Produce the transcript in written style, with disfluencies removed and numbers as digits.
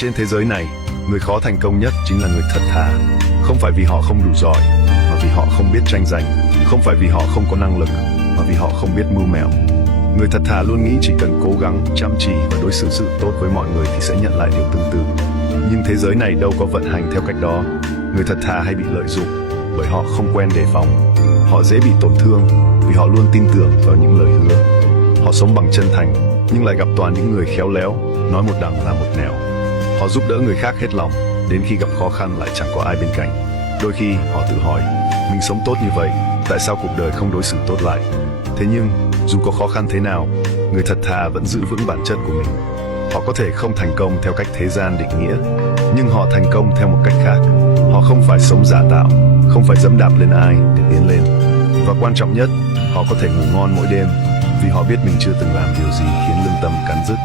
Trên thế giới này, người khó thành công nhất chính là người thật thà. Không phải vì họ không đủ giỏi, mà vì họ không biết tranh giành. Không phải vì họ không có năng lực, mà vì họ không biết mưu mẹo. Người thật thà luôn nghĩ chỉ cần cố gắng, chăm chỉ và đối xử sự tốt với mọi người thì sẽ nhận lại điều tương tự. Nhưng thế giới này đâu có vận hành theo cách đó. Người thật thà hay bị lợi dụng, bởi họ không quen đề phòng. Họ dễ bị tổn thương, vì họ luôn tin tưởng vào những lời hứa. Họ sống bằng chân thành, nhưng lại gặp toàn những người khéo léo, nói một đằng làm một nẻo. Họ giúp đỡ người khác hết lòng, đến khi gặp khó khăn lại chẳng có ai bên cạnh. Đôi khi họ tự hỏi, mình sống tốt như vậy, tại sao cuộc đời không đối xử tốt lại? Thế nhưng, dù có khó khăn thế nào, người thật thà vẫn giữ vững bản chất của mình. Họ có thể không thành công theo cách thế gian định nghĩa, nhưng họ thành công theo một cách khác. Họ không phải sống giả tạo, không phải dẫm đạp lên ai để tiến lên. Và quan trọng nhất, họ có thể ngủ ngon mỗi đêm, vì họ biết mình chưa từng làm điều gì khiến lương tâm cắn rứt.